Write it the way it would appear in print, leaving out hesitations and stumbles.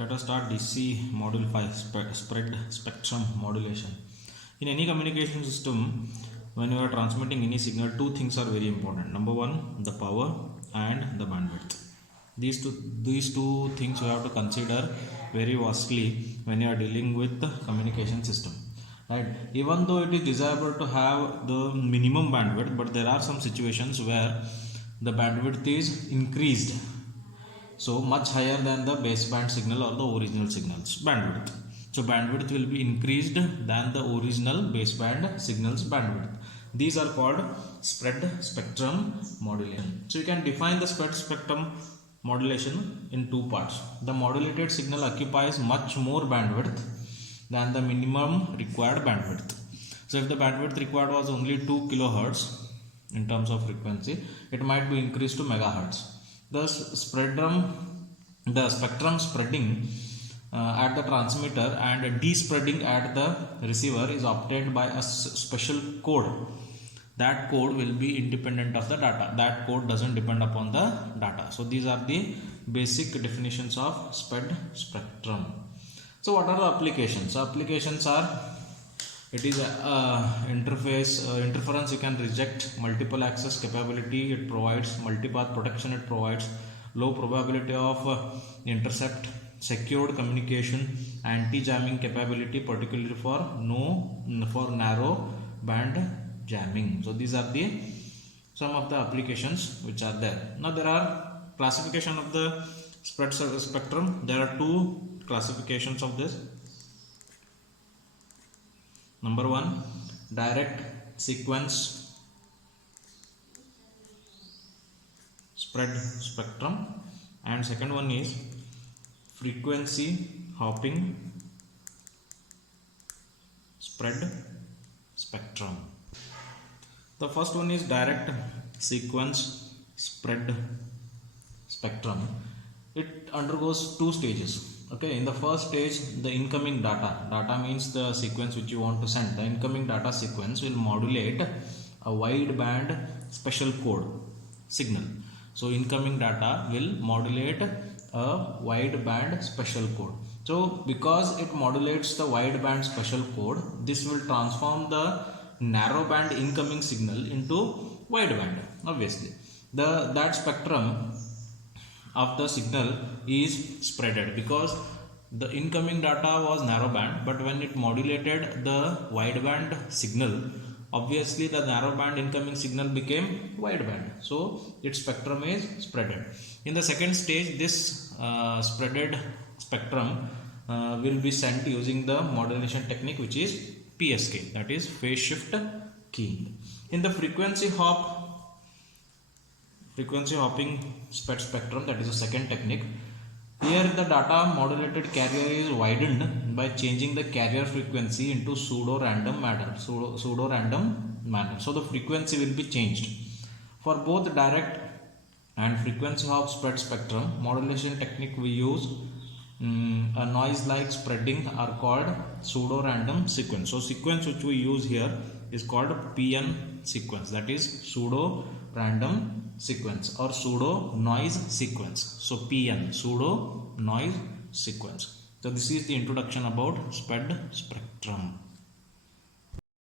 Let us start DC module 5 spread spectrum modulation. In any communication system, when you are transmitting any signal, two things are very important. Number one, the power and the bandwidth. These two things you have to consider very vastly when you are dealing with the communication system. Right? Even though it is desirable to have the minimum bandwidth, but there are some situations where the bandwidth is increased, so much higher than the baseband signal or the original signals bandwidth. So bandwidth will be increased than the original baseband signals bandwidth. These are called spread spectrum modulation. So you can define the spread spectrum modulation in two parts. The modulated signal occupies much more bandwidth than the minimum required bandwidth. So if the bandwidth required was only 2 kilohertz in terms of frequency, it might be increased to megahertz. The spectrum spreading at the transmitter and de-spreading at the receiver is obtained by a special code. That code will be independent of the data. That code doesn't depend upon the data. So these are the basic definitions of spread spectrum. So what are the applications? Applications are, it is interference. You can reject multiple access capability. It provides multipath protection. It provides low probability of intercept, secured communication, anti-jamming capability, particularly for narrow band jamming. So these are some of the applications which are there. Now there are classification of the spread spectrum. There are two classifications of this. Number one, direct sequence spread spectrum, and second one is frequency hopping spread spectrum. The first one is direct sequence spread spectrum. It undergoes two stages. Okay, in the first stage, the incoming data means the sequence which you want to send. The incoming data sequence will modulate a wide band special code signal. So incoming data will modulate a wide band special code. So because it modulates the wide band special code, this will transform the narrow band incoming signal into wide band. Obviously, that spectrum of the signal is spreaded because the incoming data was narrow band, but when it modulated the wide band signal, obviously the narrow band incoming signal became wide band, so its spectrum is spreaded. In the second stage, this spreaded spectrum will be sent using the modulation technique which is PSK, that is phase shift keying. In the frequency hopping spread spectrum, that is the second technique. Here the data modulated carrier is widened by changing the carrier frequency into pseudo-random manner. So the frequency will be changed. For both direct and frequency hop spread spectrum modulation technique, we use a noise like spreading are called pseudo-random sequence. So sequence which we use here is called PN sequence, that is pseudo random sequence or pseudo noise sequence. So PN, pseudo noise sequence. So this is the introduction about spread spectrum.